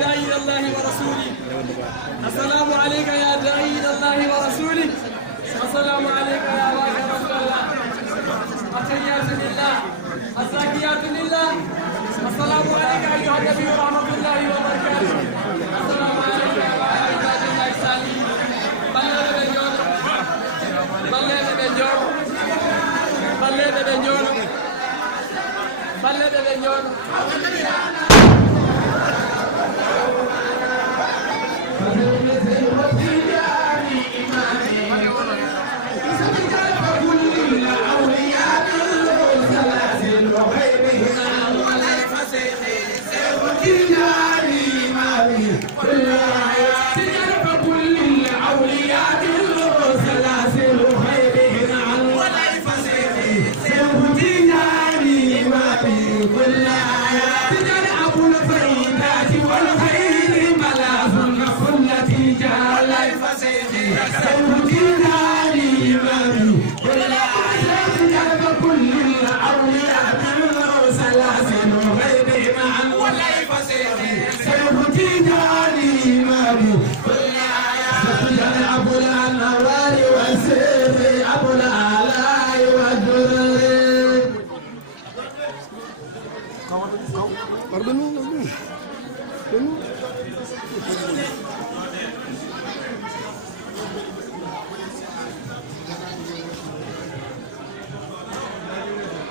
داعي إلى الله ورسوله. السلام عليك يا داعي إلى الله ورسوله. السلام عليك يا باقي رسول الله. التحيات لله الزاكيات لله. السلام عليك أيها النبي ورحمة الله وبركاته. السلام عليك يا باقي عباد الله الصالحين. بلغ بنجور بلغ بنجور بلغ بنجور بلغ بنجور.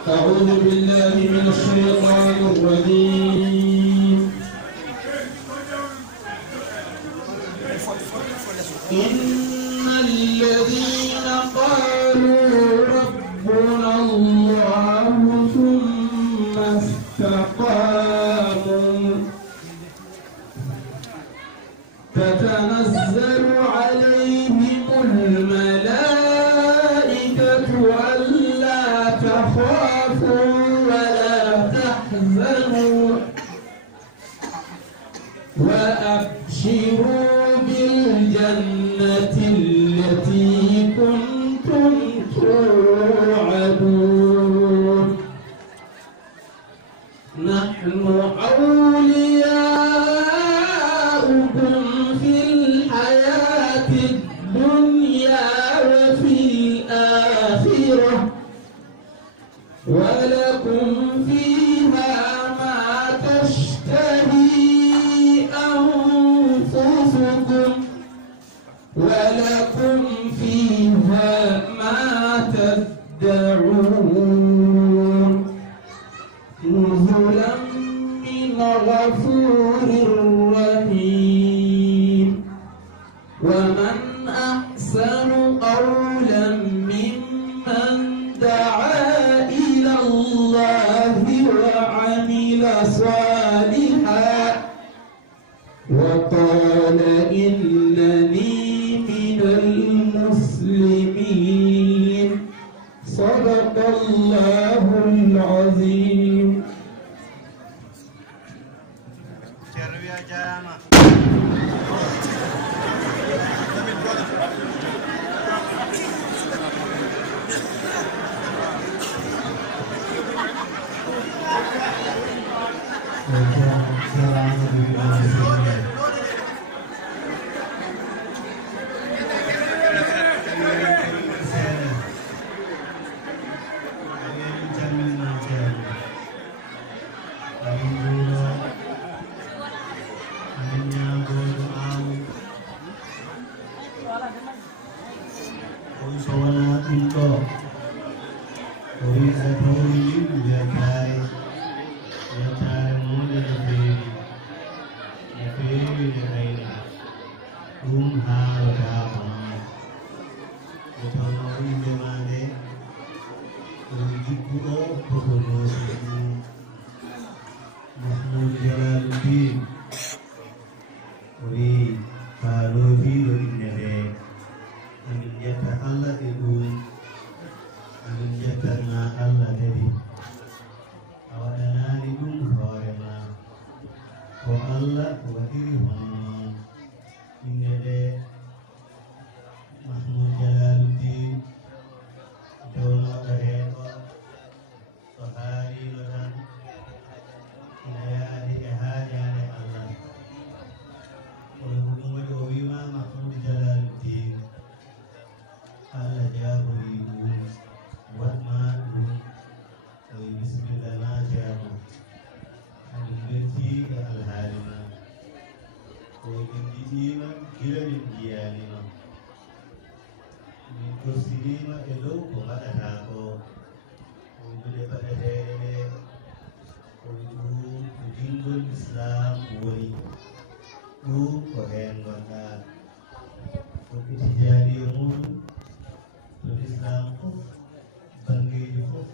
أعوذ بالله من الشيطان الرجيم. إن الذين قالوا ربنا الله ثم استقاموا تتنزل عليهم الملائكة ألا تخافوا ولا تحزنوا وأبشروا بالجنة التي كنتم توعدون. نحن أولياؤكم في الحياة الدنيا وفي الآخرة ولكم فيها ما تشتهي أنفسكم ولكم فيها ما تدعون. نزلا من غفور رحيم. ومن أحسن قولا ممن دعا إلى الله وعمل صالحا وقال إنني من المسلمين. صدق الله العظيم. gostinima e dow ko waɗata ko wondude baɗeteɗe ɗe koye ɗum ko dingol islam woni ɗum ko hen gonɗa ko ɓitijani e muɗum to l'islam fof bangeji fof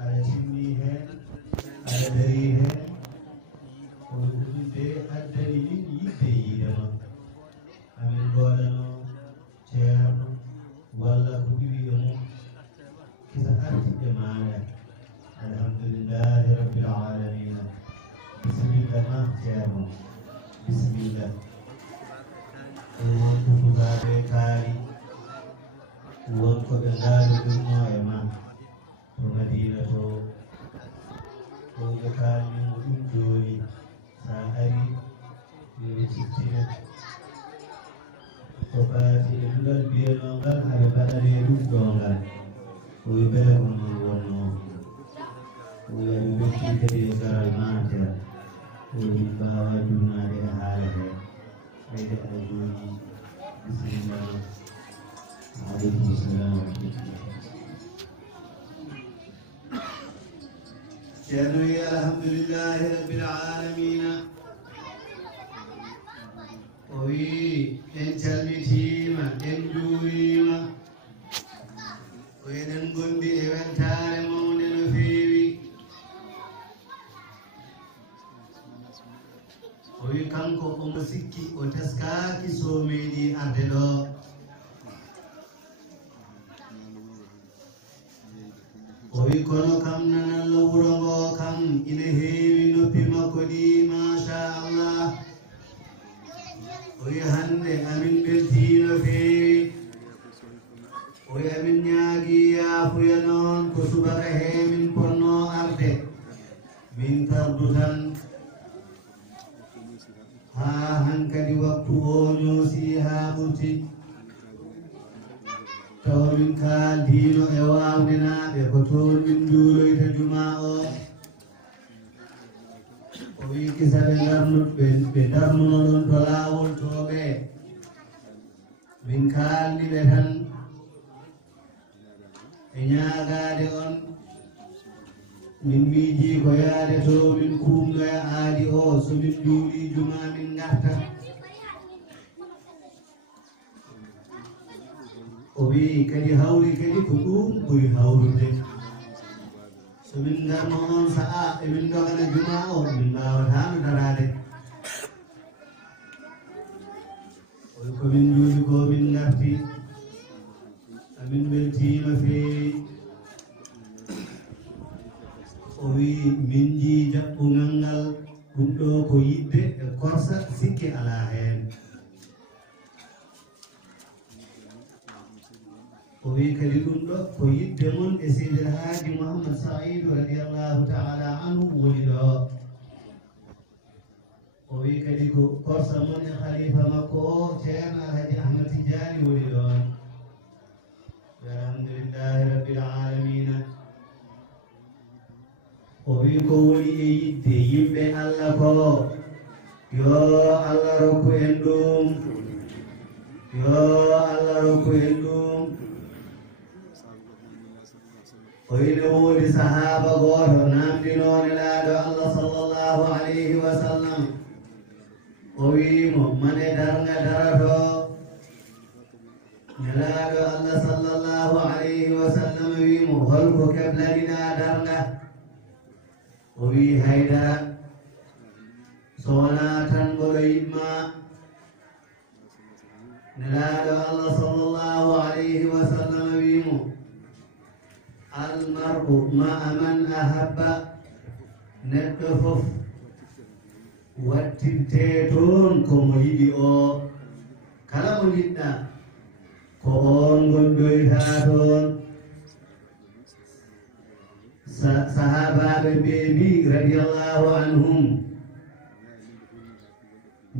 aɗa timmi hen aɗa dari hen koye ɗum de addani min yidde yiidema amin goɗano ceerno walla ko ɓiwi e mum kisa artiɓe maɗa alhamdulillahi rabbil alamina bisimilla ma ceerno bisimillah ɗum wonko sukaɓe kaari wonko ɓe ngaalodurno e ma to madina to ɓe kalmimo ɗum joni sa ari yoɓe cittine ko faati e ɗuɗal biyanongal haɓe mbaɗane ɗum ɗongal oyo ɓere ko non wonno oyaɓe wetti kadi e garal matere oyi mbawa jurnade e haala he ɓeyde aɗa joni bisimillah aleykum salam wa rahmatullah ceerno wi alhamdulillahi rabbil alamina o wi en calmitima en juurima ko eɗen gondi e weltare mawde no feewi o wi kanko omo sikki o teskaki so meeɗi arde ɗo o wi kono kam nanallo wuro ngo kam ina heewi noppi makko ɗi machallah o wi hande amin beltino feewi o wi amin ñaagui yaafuya noon ko subaka he min ponno arde min tardu tan ha hankadi waktu o ñoosi ha ɓurti taw min kaaldino e wawdenaɓe ko toon min juuloyta juma o o wi kisa ɓe darnuno ɗon to laawol toɓe min kaalniɓe tan e ñaagade on min miiji ko yaade to min kumnoya aadi o so min juuli juma min garta o wi kadi hawri kadi ko ɗum ɓuri hawrude so min garno on sa'a emin dogana juma o min mbawatano darade oy komin juuli ko min garti amin weltino feewi o wi min ji jaɓɓungal ngal ɗum ɗo ko yidde e korsa sikki ala hen o wi kadi ɗum ɗo ko yidde mon e seydi alhaji mouhammad saidou radiallahu taala anhu woni ɗo o wi kadi ko korsa mon e khalifa makko o ceerno alhaji ahmad tidiani woni ɗon alhamdulillahi rabbil alamina o wi ko woni e yidde yimɓe allah ko yo allah rokku en ɗum yo allah rokku en ɗum o ine woodi sahaba goto namdinone laaɗo allah sallllahu alayhi wa sallam o wimo mane darga darato nelaaɗo allah sallllahu alayhi wa sallam wimo holko keblaniɗa darga o wi haydara so wona tan mboɗo yiɗma nelaaɗo allah sallllahu alayhi wa sallam wimo almar'u ma'a man ahabba neɗɗo fof wattinte toon komo yiɗi o kala mo jiɗɗa ko on gonɗoyta toon sahabaɓe ɓe mbi radiallahu anhum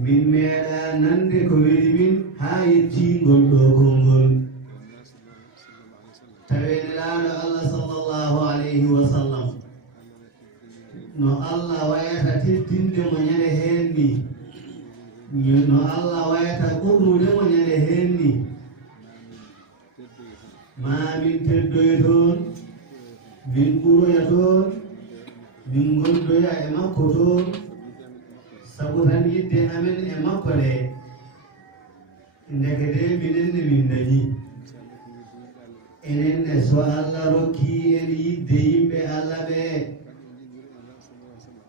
min meeɗa nande ko weli min ha yettingol ɗo konngol tawene laaɗo allah sallllahu alayhi wa sallam no allah wayata teddinde mo ñande hen ni no allah wayata ɓurnude mo ñande hen ni ma min teddoy toon min ɓuroya toon min gondoya e makko toon sabu tan yidde amen e makko nde ndekete minenne min dañi enenne so Allah rokki en yidde yimɓe Allah ɓe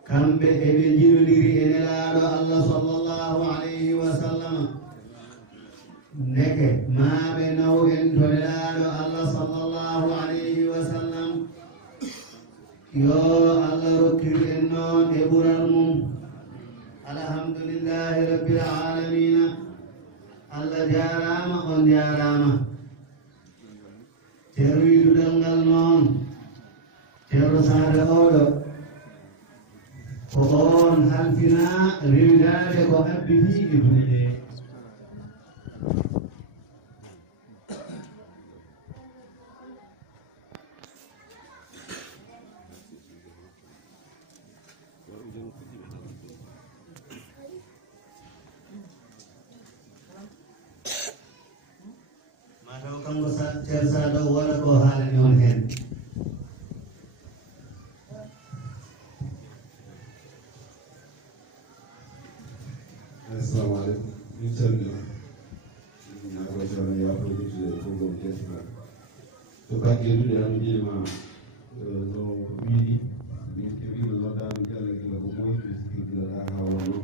kamɓe eɓe jiɗodiri e nelaɗo Allah sallallahu alayhi wa sallam ndeke maɓe naw en to nelaɗo Allah sallallahu alayhi wa sallam yo Allah rokkir en noon e ɓural mum alhamdulillahi rabbil alamina Allah jarama on jarama ceerno wiɗuɗal ngal noon ceerno Saade oɗo ko on halfina rewidade ko abbi fi e duuɗe mataw kanko ceerno Saade o waɗa ko haalani on hen Assalamu alaikum. Min salmina. Na ko ceerno yaafoditde konngol guesma to baŋnge ɗuɗe anndudima no wiiɗi min keɓino noddaɗo gella gila ko moƴƴi ɓe sikki gila ɗa ha wonno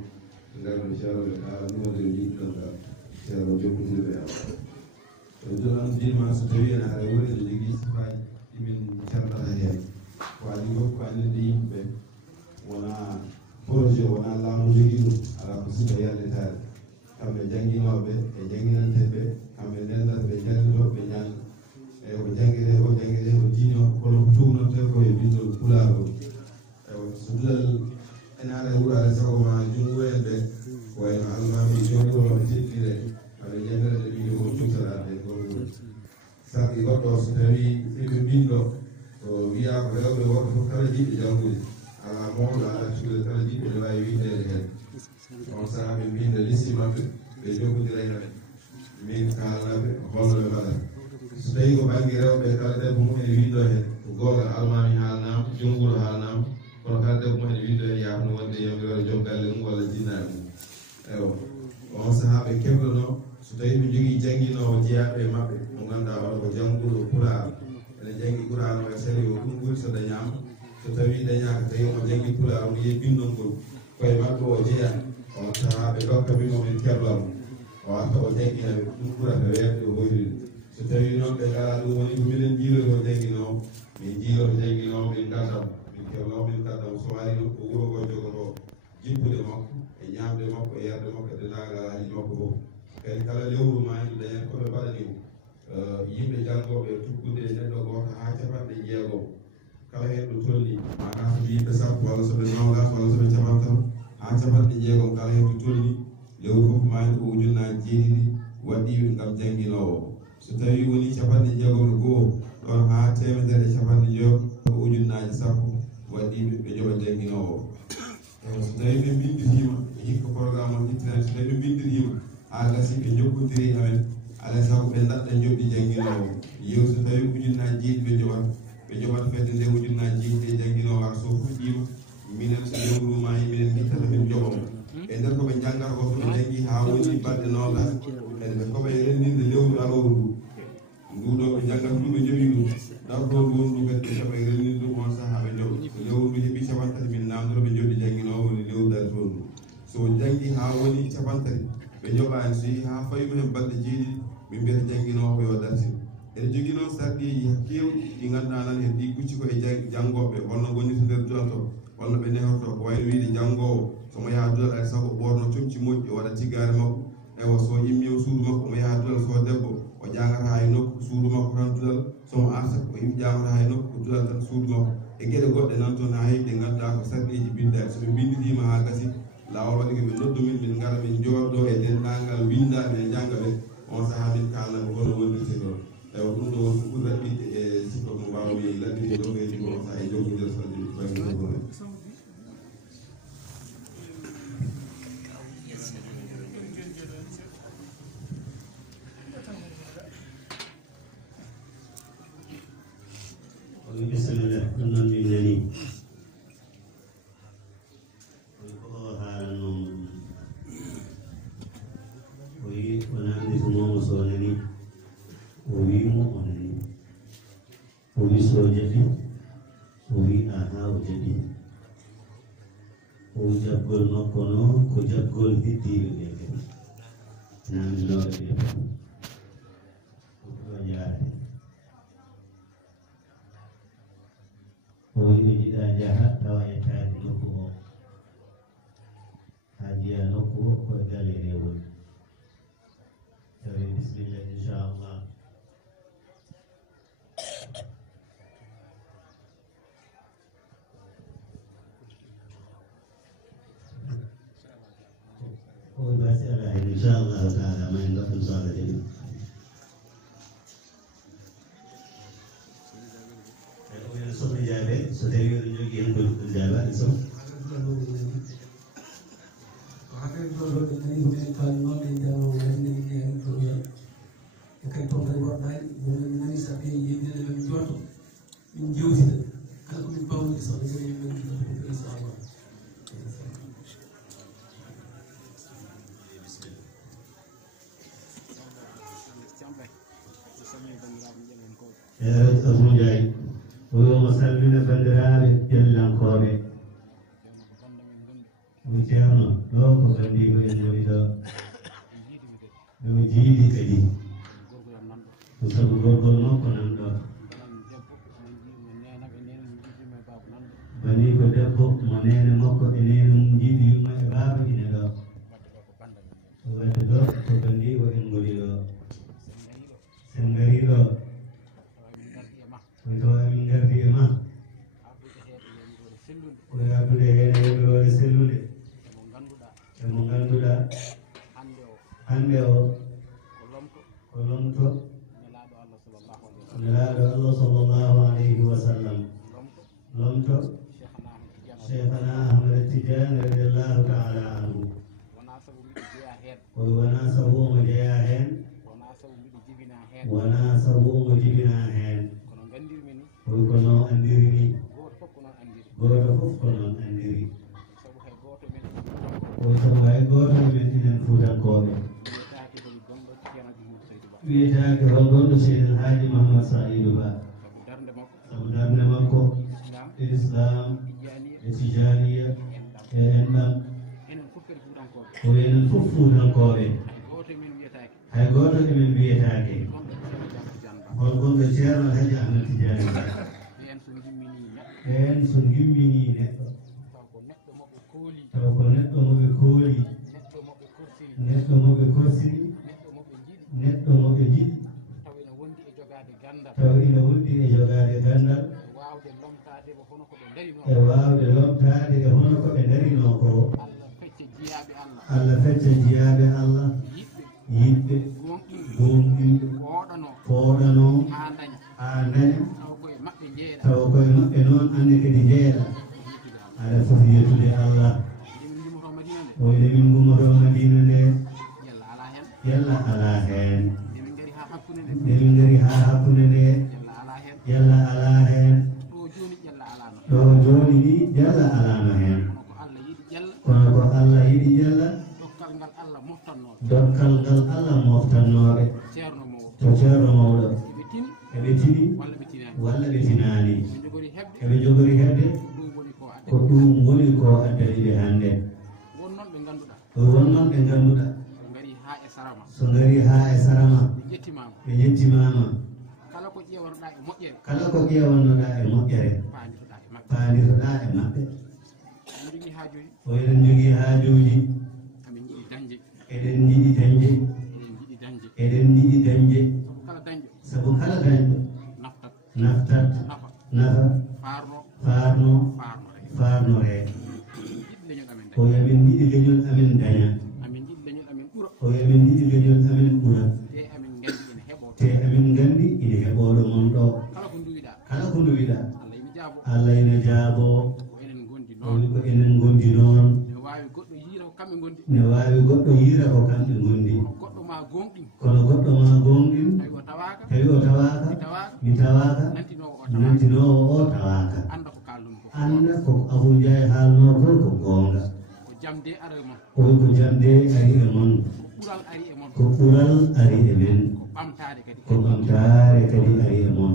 so garno ceerno ɓe kaala numode yiɗɗonɗa ceerno jokkodirɓe am jon anndudima so tawi ene haɗa woni ene jogui sifaji ɗimin cerɗata hen ko adi fof ko andinde yimɓeɓe wona projet wona laamu jogui ɗum ala ko sifa yalletade kamɓe jangguinoɓe e jangguinanteɓe kamɓe ndendata ɓe jallitoɓe ɓe ñanga eyi ko jangguire ko diino kono ko tumnote koye bindol pulaaro eyi so dulal ene ala e wuuro ala sago ma jungoyen ɓe wayno almami jomɗoɓe teddire aɓe jamireɗe ɓiɗo ko cutaraɓe gonɗo sakki goɗɗo so tawi eɓe bindo ko wiya ko rewɓe woɓɓe fof kala jiɗɓe janggude ala mawɗo ala cuule kala jiɗɓe ne wawi windede hen on saaha ɓe mbinde lissi mabɓe ɓe jokkodiraynaɓe min kalnaɓe holnoɓe mbaɗata so tawi ko banggue rewɓe kala debbo mum ene windo hen ko gogal almami haalnama jonguro haalnama kono kala debbo mum ene windo hen yahno wonde yewtere joom galle mum walla jinnaɓe mum eyo on saaha ɓe keblono so tawi ɓe jogui jangguinowo jeeyaɓe mabɓe mo ganduɗa waɗa ko jangguɗo Pulaar ene janggi Qur'an o e sari o ɗum ɓuuri so dañama so tawi dañaka tawi o janggi Pulaar o yeehi bindol ngol koye mabɓe o jeeya on saaha ɓe dokka mimomin keblal o arta o jangguinaɓe ɗum ɓurata weerde o hoyride so tawi noon ɓe ngala ɗum woni ko minen jiiloto jangguinowo min jiiloto jangguinowo min gaddam min keblaw min gaddam so wari noon ko wuuro ngo jogoto jippude makko e ñamde makko e yerde makko e dendagal haaji makko fof kadi kala lewru ma inde dañen koɓe mbaɗani yimɓe janggoɓe tukkude neɗɗo goto ha capanɗe jeegom kala hen ɗo tolni mana so yimɓe sappo walla soɓe nogas walla soɓe capantan ha capanɗe jeegom kala hen ɗo tolni lewru fof mani ko ujunnaji jeeɗiɗi waɗiɓe ngam jangguinowo so tawi woni capanɗe jeegom e goho ɗon ha temedere capanɗe jeegom ko ujunnaji sappo waɗiɓe ɓe joɓa jangguinowo eyi so tawi ɓe binditima e hikka programme o ittinani so tawi ɓe binditima ha gasi ɓe jokkodiri amen alay saago ɓe daɗɗa joɗɗi jangguinowo yew so tawi ujunnaji jeeɗiɗi ɓe joɓata fedde nde ujunnaji jeeɗiɗi e jangguinowo ara so fuɗɗima minen so lewru ma minen guittata min joɓamo e nder koɓe janggata ko ɓe janggi ha woni balɗe nogas kadi ɓe koɓe rendinde lewru alowru ndu ɗo ɓe janggata ɗum ɓe jooɓi ɗum ɗarɗo wonu ɗum kadi ɓe keeɓa rendinde ɗum on saaha ɓe jooɓa so lewru ndu heeɓi capantati min namdoro ɓe joɗɗi jangguinowo woni lewru dari toon ndu so janggi ha woni capantati ɓe joɓani so yeehi ha fayimo hen balɗe jeeɗiɗi min mbiyata jangguinowo yo dartin ene jogui noon sarɗiji kewɗi ɗi ganduɗa nan hen ɗi kucci ko e janggoɓe holno gonirta nder dulal to holno ɓe nehorto ko wayno wiide janggowo somo yaha dulal ay saago ɓorno comci moƴƴi o waɗa tiggare makko ewo so yimmi o suudu makko omo yaha dulal so debbo o jangata ha e nokku suudu makko tan dulal somo arta o yimɓe jamata ha e nokku ko dulal tan suudu makko e gueɗe goɗɗe nan toon ha heeɓi ɗe ganduɗa ko sarɗiji bindaki soɓe binditima ha gasi lawol waɗi koɓe noddumin min gara min jooɗo e dendagal windaɓe e jangga ɓe on saaha min kalnaɓe hono wonirte ɗon ewo ɗum ɗo won ko ɓuri raɓɓiɗde e sikko mo mbawmi laɓɓinde ɗo ɓeydi ko sa e joggodir saji banggue o jaɓi o jaɓgol makko noon ko jaɓgol heddiɓe ɓe kadi namdinoɓe ɓe fof ɗo jaarade o wiɓe jiɗa jaha tawa yettade nokku o ha jiya nokku o koye galere woni tawi bisimilla inchallah basi ala inshallah taala ma en goɗɗum sohla deɗi oɗen sohla jaabe so tawi oɗon jogui hen koɗum jaabe aɗa soh Abou Ndiaye o wiyoma salmina bandiraɓe ƴellankoɓe o ceerno ɗo ko gandiko en woni ɗo ɓewo jiidi kadi ko sabu gorgol makko nan ɗo bani ko debbo mo nene makko e nene mum jiidi yumma e baaba ine ɗo o wadde ɗo ko gandiko en goni ɗo sen gari ɗo to amin gardi e ma ko yadude hen yemirore sellude emo ganduɗa hande o ko lomto nelaɗo Allah sallallahu alayhi wa sallam lomto cheikhana Ahmad Tidiane radiallahu taala anhu koye wona sabu omo jeeya hen wona sabu omo jibina hen koy ko noon andiri ni goto fof ko noon andiri koy sabu hay goto men inen fuutankoɓe wiyetake hol gonɗo Seydil Hadji Mahamad Saidou Ba sabu darde makko e islam e tijaniya e enɗam ko enen fof fuutankoɓe hay goto emen wiyetake hol gonɗo ceerno Hadji Ahmad Tidiane Ba en so gimmini neɗɗo taw ko neɗɗo moɓe kooli neɗɗo moɓe korsiri neɗɗo moɓe jiɗi taw ina wondi e jogade gandal e wawde lomtade e hono koɓe darino ko Allah fecca jiyaɓe Allah yiɗɓe gonɗinɓe pooɗano ha daña taw koye maɓɓe noon anne kadi jeeɗa aɗa fof yettude Allah oyde min gummoto Madina nde yalla ala hen nde min gari ha hakkude nde yalla ala hen ɗo joni ni yalla alano hen kono ko Allah yiɗi jalla dokkal ngal Allah moftannoɓe to ceerno mawɗo eɓe tini walla ɓe tinani eɓe jogori hebde ko ɗum woni ko addani ɓe hande wonnoon ɓe ganduɗa so gari ha e sarama ɓe jettimama kala ko ƴewannoɗa e moƴƴere paandirɗa e maɓɓe o eɗen jogui haajuji eɗen jiɗi dañde eɗen jiɗi dañde sabu kala dañɗo naftat nafa farnore o yamin jiɗi leñol amen daña o yamin jiɗi leñol amen ɓura te amin gandi ine heɓoɗo mon ɗo kala ko nduwiɗa Allah ina jaabo ko enen gondi noon ne wawi goɗɗo yiira ko kamɓe gondi kono goɗɗo ma gonɗin tawi o tawaka mi tawaka nantinowo o tawaka anda ko Abou Ndiaye haalno ko ko gonga oy ko jamde ari e mon ko ɓural ari e men ko ɓamtare kadi ari e mon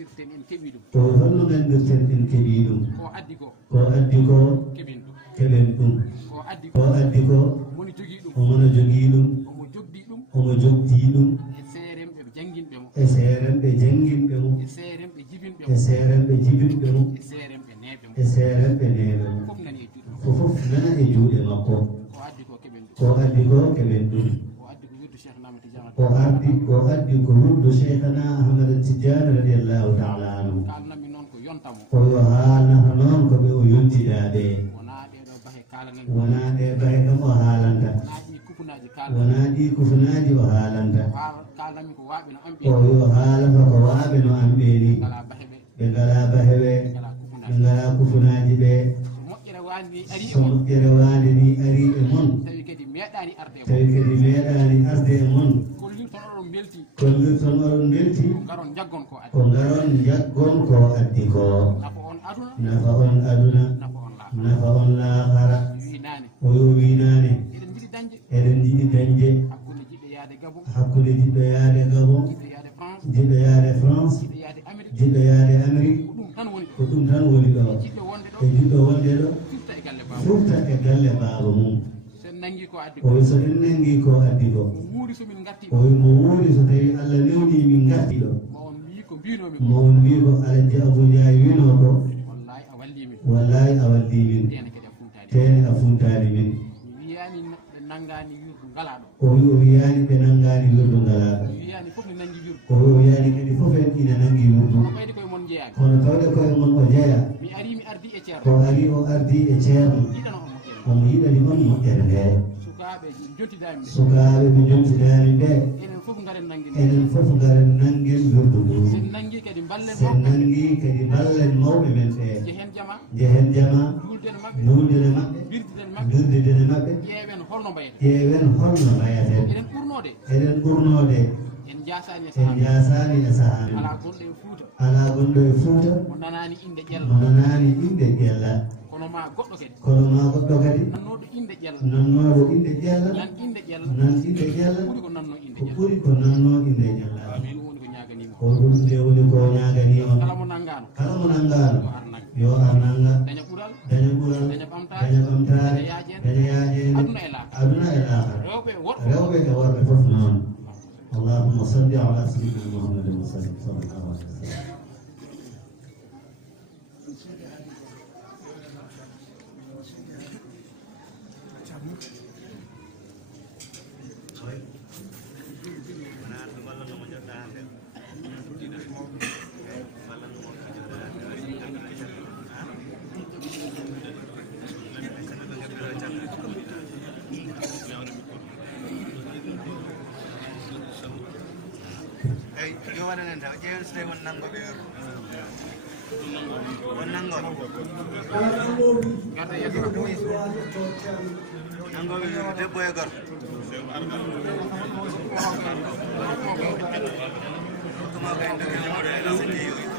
gandirten en keɓi ɗum ko holno gandirten en keɓi ɗum ko addi ko ko addi ko keɓen ɗum keɓen ɗum ko addi ko addi ko moni jogii ɗum omono jogii ɗum omo jogdi ɗum omo jogdii ɗum e seerem ɓe janginɓe mo e seeren ɓe janginɓe mo e seerem ɓe jibinɓe e mo seeren ɓe jibinɓe mo e seerem ɓe neeɓe mo e seeren ɓe neeɓe mo fof nani e juuɗe makko fofof nana e juuɗe makko ko addi ko keɓen ɗum ko addi ko keɓen ɗum ko addi ko wirdu cheikh namati janata ko addi ko wurdu cheikhana ahmada tidiane radiallahu taala anhu kalnami noon ko yontamo o yo haalnata noon ko ɓe o yontiɗaɓe wona ɗeɗo bahe kalanani wona ɗe bahe kam o haalanta wona ɗi kufunaji kalnami wona ɗi kufunaji o haalanta kalnami ko waaɓe no amɓe o yo haalata ko waaɓe no amɓe ni ngala bahe ɓe ɓe ngala bahe ɓe ngala ɓe kufunaji ngala kufunaji ɓe so moƴƴere wandi ni ari e so mon moƴƴere wande ni ari e mon tawi kadi meeɗani arde e mon tawi kadi meeɗani arde e mon kollirton oɗon belti kollirton oɗon belti garon jaggon ko addi ko ngaron jaggon ko addi ko nafa on aduna nafa on aduna nafa on laaɓa nafa on laahara wi nane o yo winane eɗen jiɗi dañde eɗen jiɗi dañde hakkude jiɗɗo yaade gabon hakkude jiɗɗo yaade gabon jiɗɗo yaade france jiɗɗo yaade france jiɗɗo yaade amérique jiɗɗo yaade amérique ko ɗum tan woni ɗo ko ɗum tan woni ɗo jiɗɗo wonde ɗo e jiɗɗo wonde ɗo firta e galle baba furta e galle baaba mum sen nangi ko addi o ko wi so en nangi ko addi ko mo wuuri somin garti o wi mo wuuri so tawi allah newni min garti ɗo ma on wi ko mbinomi ko mo on wi ko alaji abou ndiaye wino ko wallahi a wallimin wallahi a waddi min tene kadi a funtani tene a funtani min mi wiyani ɓe nangani wirdu ngalaɗo o wi o wiyani ɓe nangani wirdu ngalaɗo mi wiyani fof ne nangi wirdu o wi o wiyani kadi fof en ina nangi wirdu kono ɓayde koye mon jeeyani kono tawde koye mon o jeeya mi ari mi ardi e ceerno ko ari o ardi e ceerno yiɗano on moƴƴere omo yiɗani on moƴƴere nde sukaɓe jontidami ɓe sukaɓe ɓe jontiɗani ɓe enen fof garen nangue enen fof garen nangen wirdu ndu sen nangi kadi ballen sen mawɓe nangi kadi ballen mawɓe men ɓe jehen jama jehen jama juuldene mabɓe juuldene maɓɓe wirdiden mabɓe wirdidene maɓɓe ƴeewen holno mbayata ƴeewen holno mbayaten eɗen ɓurnode eɗen ɓurnode en jasani e en sahaɓe jasani e sahani ala gonɗo e fuuta ala gonɗo e fuuta mo nanani inde mo ƴella nanani inde ƴella kono ma goɗɗo kadi kono ma goɗɗo kadi nannoɗo inde ƴella nannoɗo inde ƴella nan inde ƴella nan inde ƴella ɓuuri ko nanno inde ko ƴella ɓuuri ko nanno inde ƴella ɗum woni ko ñaganimo ko ɗum nde woni ko ñagani on kala mo nangano kala mo nangano yo ar nagge yo ar nanga daña ɓuural daña ɓuural daña ɓamtare daña ɓamtare daña yaajede daña yaajede aduna e laaɓa aduna e laakhara rewɓe e worɓe rewɓe e worɓe fof noon allahumma salli ala sayyidina muhammadin wa sallim sallallahu alaihi wa sallam debbo e gorko hokkuma kay nder numéro e so jeeyi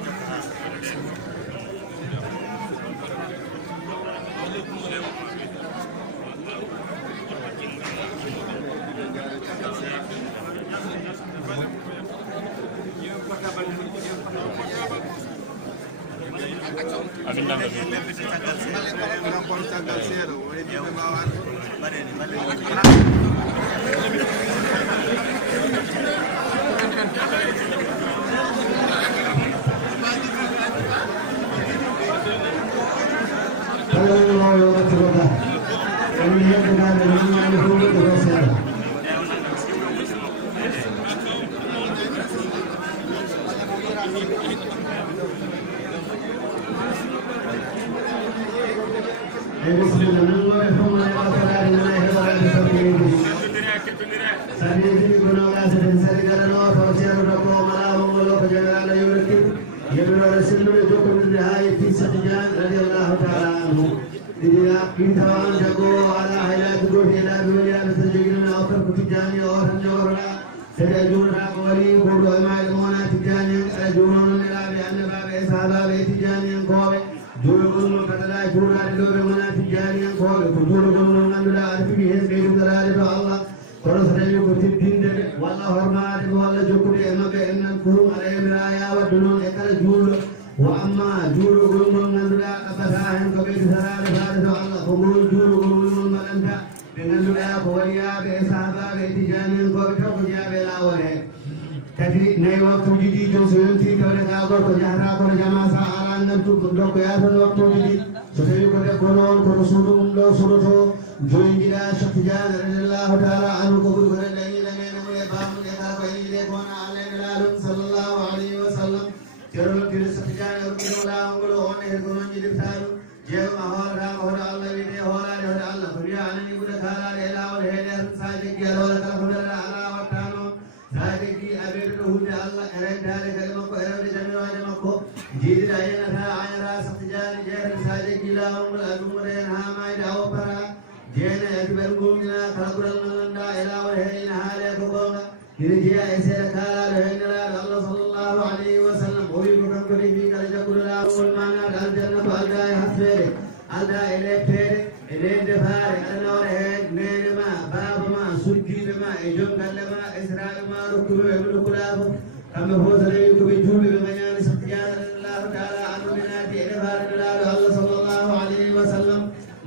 ko kono so tawi ko teddinde walla hormade walla jokkude e mabɓe en nan fuu aɗa yamira ya wadde noon e kala juulɗo wo amma juulugol ngol ngannduɗaa ɗaɓɓata hen ko ɓeyditarade faade to Allah ko ngol juulugol ngol mbaɗanta ɓe ngannduɗaa ko waliyaaɓe e sahabaɓe e tijani en koɓe taw ko jeyaaɓe laawol he kadi nayi waktuji ɗi joni so yonti tawde ka gorko jahata kono jama sa ala nantu dokko yatan waktuji ɗi so tawi ko debbo noon kono suudu mum ɗo suuɗoto joyi jiɗa Cheikh Tidiane radiallahu taala anhu ko ɓuri ko ren dañiɗanene mum e bamuɗe kala ko yiide kono Allah e nelaɗum sallllahu alayhi wa sallam ceerno tiri Cheikh Tidiane ruɓino laawol on e ko noon jiɗirta ɗum jeewma hoolatama hoto Allah wiide hoolade hoto Allah ko wiya anani ɓuura kalade e laawol heede sa jeggi aɗa waɗa kala ko mbeɗa ala watta noon sa jeggi a ɓeydoɗo hunde Allah e rendade kadi makko e rewde jamiroje makko jiiɗiɗa yenata añata Cheikh Tidiane jeetati sa jeggi laawol ngol a ɗummoɗo hen ha mayde a woppata jeena e tuɓel gumɗina kala ɓural no ganduɗa e laawol he ina haale ko gonga ina jeeya e seeɗa kaalaɗo hen nelaɗo Allah sallllahu alayhi wa sallam o wi ko kanko de fi kala jagguɗo laawol ngol ma naata aljanna ko alda e hasfede alda e leppede e nden defare aɗa nawra hen nene ma baaba ma suddiɓe ma e joom galle ma e siraɓe ma rokkuɓe ɓe nokkuɗa fof kamɓe fof so rewi koɓe juuɓe ɓe gañani Cheikh Tidiane radiallahu taala anhu ɓe naati e defare nelaɗo Allah sallllahu alayhi wa sallam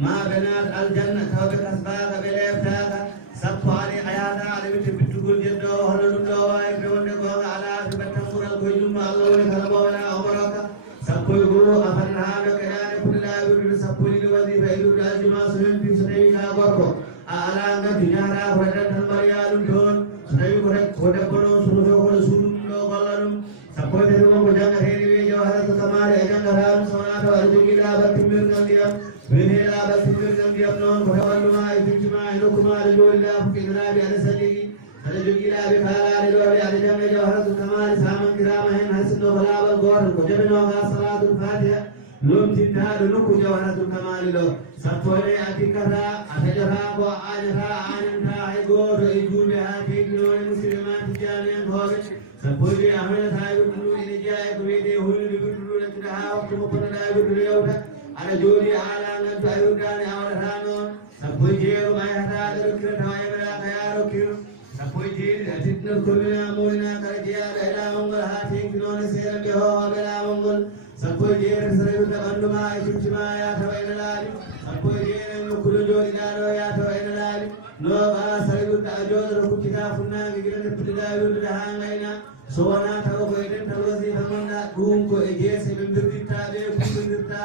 ma ɓe naat aljanna tawɓe kasbaka ɓe leftaka sappo aɗa a yahata aɗa witte bittugol jeddo o hono ɗum ɗo wawi ɓe wonde gonga ala ɓe battan ɓural koye jumma Allah woni kala mowona omoroka sappo e goho a fanan ha dokkeɗade puɗɗiɗa wirdude sappo ɗiɗi wasifa e wirdu aljuma so yonti so tawi ka gorko a ala gaddu jahata koye dental mbariya ɗum toon so tawi ko debbo noon suuɗoto kono suuɗu ɗum ɗo golla ɗum sappo e tati wonko jangateɗi wi jawharatu kamale e jangata ɗum sowona taw aɗa jogui ɗaɓal timmirgal ndiyam wiyete ɗaɓal timmirgal ndiyam noon ko tawanduma e ficcima e nokkuma aɗa jooɗiɗa fukkidanaɓe aɗa salliɗi aɗa joguiɗaɓe kaalaɗe ɗoɗe aɗa janga jawharatu kamale sa manquirama hen hay sinno ko laaɓal gotal ko jaɓinoga salatul fatiha lomtintaɗo nokku jawharatul kamali ɗo sappo e a tikkata a taƴata ko añata añanta hay goto e juuɓe ha tegnone musidɓe ma Tidiane en hoɓe sappo e a hoynata wirduɗu ene jeeya e ko wiyete hoynude wirduɗu leccude ha waktu mo ponnoɗa wirdude yewta aɗa jooɗi a ala gantu a wirdani a waɗata noon sappo e jeerum a yahata aɗa rokkira tawa yeɓeɗaka ya rokkiro sappo e jeeɗiɗi a tedɗinat commune a moyna kala jeeyaɗo e laawol ngol ha tegnone seeɗa ɓe hohoɓe laawol ngol sappo e jeetati so rewirta ɓanduma e cuccima ya tawa ene laaɓi sappo e jeenayi nokkuɗo jooɗiɗa ɗo ya tawa ene laaɓi noga so rewirta a jooɗoto kuccita funnangue guila deppuɗiɗa wirdude ha gayna so wona tawa koye dental wasifa gonɗa ɗum ko e jeese ɓe birditta ɓe kuɓɓodirta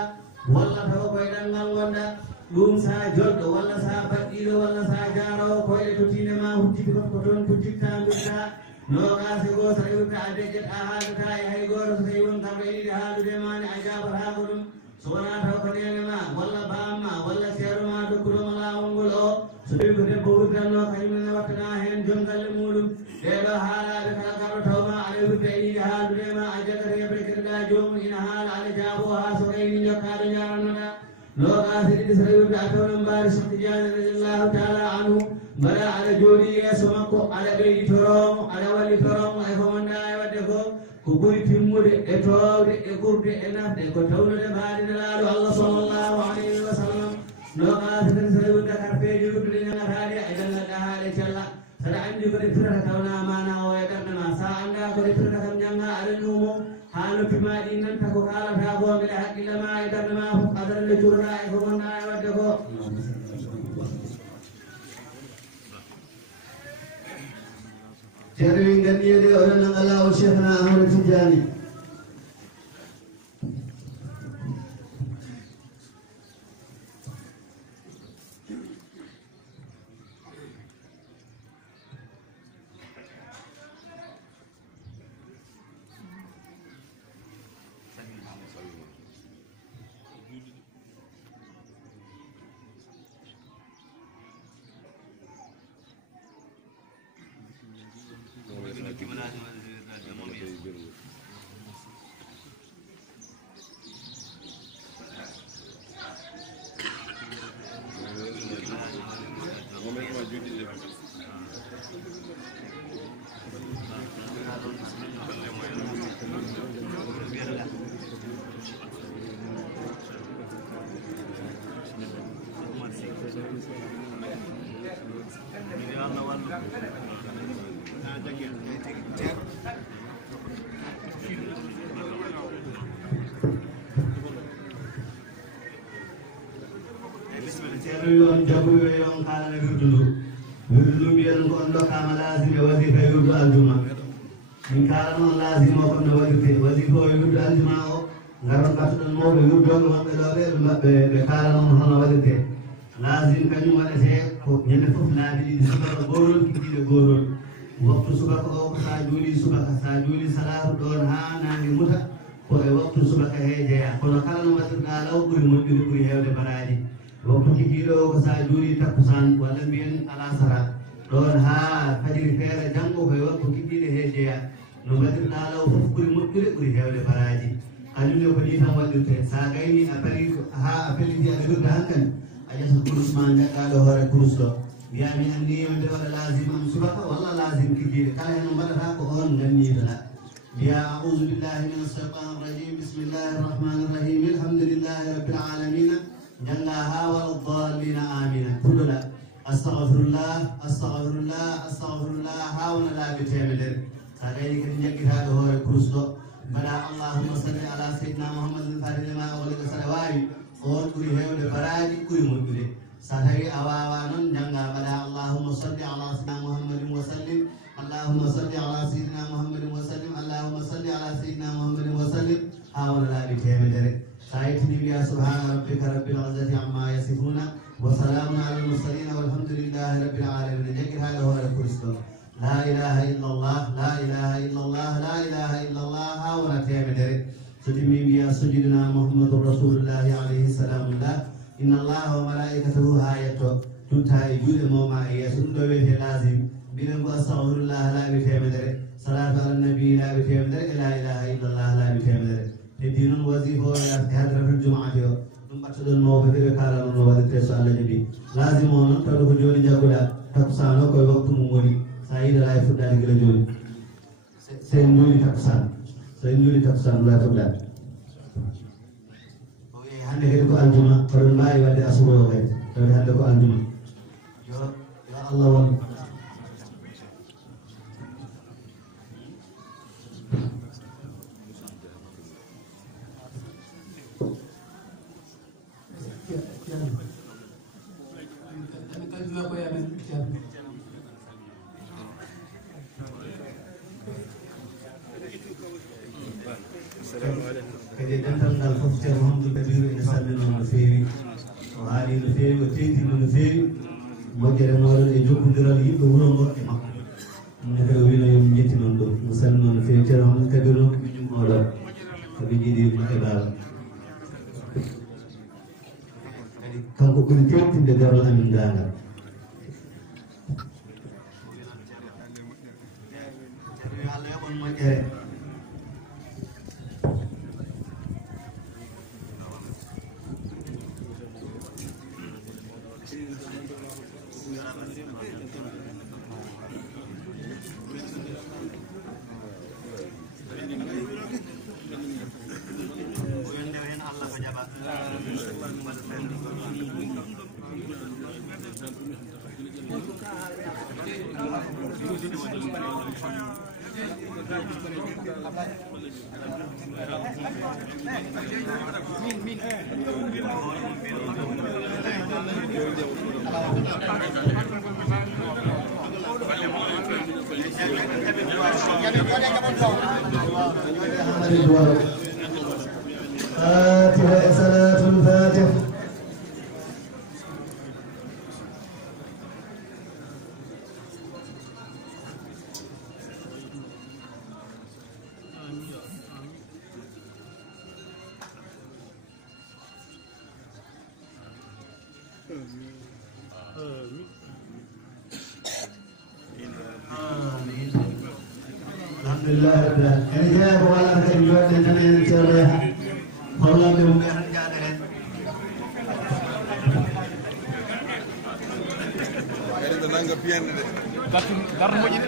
walla tawa koye ɗanngal gonɗa ɗum sa jolɗo walla sa baɗɗiɗo walla sa jarowo koye totine ma hucciti fof ko toon puccitta birta nogas e goto rewirta a deƴƴet a haaldata e hay goto so tawi won kamɓe yiɗi haaldude mane a jabatako ɗum so wona taw ko nene ma walla bamma walla ceerno ma dokkuɗoma laawol ngol o so tawi ko debbo wirdanno kañumene wattana hen joom galle muɗum ɓeɗo haalaɓe kala garɗo tawma aɗa wirda e yiɗi haaldude ma a jaggat heɓre keɗeɗa jomum ina haala aɗa jaabo ha so reyni jokkaɗo jaranoɗa nogas e ɗiɗi so rewirde a tawnon mbaari Cheikh Tidiane radiallahu taala anhu mbaɗa aɗa jooɗi yeeso makko aɗa ɓeyditoromo aɗa wallitoromo e ko gonɗa e wadde ko ko ɓuri timmude e towde e ɓurde e nafde ko tawnude mbaɗi nelaɗo Allah sallllahu alayhi wa sallam nogas kadi so rewirde karpeji wirdude ñagataɗe e jangatɗa haɗe cella saɗa andi ko ɗe pirata tawna mana o e ɓerde ma sa anda ko ɗe pirata kam jangga aɗa ñuumo ha noppi ma ɗi nanta ko kalata ko mbeɗe haqqille ma e ɓerde ma fof adarande cuuroɗa e ko gonɗa e wadde ko ceerno min gandiyede oɗon nanga lawol cheikhna Ahmadou Tidiane yon jabuɓe yon kalana wirdu mbiyen ko on dokkama lasime wasifa wirdu aljuma min kala noon lasime o comme no waɗirte wasifa o wirdu aljuma o garon battuɗon mawɓe wirdoɓe wonɓe ɗoɓe ɓe kala noon hono waɗirte lasim kañum waɗete ko ñande foof laabi ɗiɗi subaka gotol kikkiɗe gotol waktu subaka o ko sa juuli subaka sa juuli salatu ɗon ha nangue muta ko e waktu subaka he jeeya kono kala no waɗirɗa law ɓuuri moƴƴude ɓuuri hewde baraji waktu kikiɗo ko sa juuli takkusan walla mbiyen alasara ɗon ha fajiri feere janggo koye waktu kikiɗe he jeeya no waɗirɗa law foof ɓuuri moƴƴude ɓuuri hewde baraji kañumne ko ni tan waɗirte sa gayni a pari ha a pelliti aɗa wirda hankkadi a ƴetta kurus ma jaggaɗo hoore kurus ɗo mbiyami anniyima nde waɗa lasim am subaka walla lasim kikiɗe kala hen no mbaɗata ko on gannidala mbiya audu billahi min ashaitan irrajim bismillahi irrahmani irrahim alhamdulillahi rabbil alamina jalla ha wala dallina amina kulluɗa astahfirullah astahfirullah astahfirullah ha wona laabi temedere sa gayni kadi jaggitaɗo hoore kurus ɗo mbaɗa allahumma salli ala sayyidina muhammadin faridema waliɗo saɗa wawi on ɓuuri hewde baraji ɓuuri moƴƴude sa tawi a wawa noon jangga mbaɗa allahumma salli ala sayyidina muhammadin wa sallim allahumma salli ala sayyidina muhammadin wa sallim allahumma salli ala sayyidina muhammadin wa sallim ha wona laabi temedere sa yettini mbiya subhana rabbika rabbil izzati amma yasifuna wa salamun ala al mursalin walhamdulillahi rabbil alamin jaggitaɗo hoore kurus ɗo la ilaha illallah la ilaha illallah la ilaha illallah ha wona temedere so timmi mbiya sujudina muhammadun rasulullahi alayhi salamullah inna allaha wa malaikatahu ha yetto tutta e juuɗe moma e yeeso ɗum ɗo wiyete lasim mbiɗen ko astahfirullah laaɓi temedere salatu ala nabi laaɓi temedere e la ilaha illallah laaɓi temedere heddi noon wasifa o e hadratul jumaati o ɗum ɓattoɗon mawɓe ɓeɓe kala noon no waɗirte so allah jaɓi lasim o noon tawde ko joni jagguɗa takkusan o koye waktu mum woni sa yiɗata e fuɗɗade gila joni sen juuli takkusan so en juuli takkusan ɗum la fuɗɗade hande kadi ko aljuma koɗon mbawi wadde asuro o kadi tawde hande ko aljuma yo allah won kadi dental ngal fof ceerno Mamadou Kabiru ene salmino no feewi o haali no feewi o teytino no feewi moƴƴere moɗon e jokkodiral yimɓe wuuro ngo e makko ɗumne kadi o wino yomi jetti noon ɗo no salmino no feewi ceerno Mamadou Kabiru miñum oɗon koɓe jiiɗi maɓɓe baala kadi kanko ɓuri tewtinde garol amin gangal yo Allah yoɓon moƴƴere فاتحة صلاة الفاتح alhamdulillah rabbil alamin en jeeya ko walla kadi joɗɗen tan enen ceerno yaha hollamɓe mum ɓe tan jaaɗa hen nanga piyande de darto moƴƴi de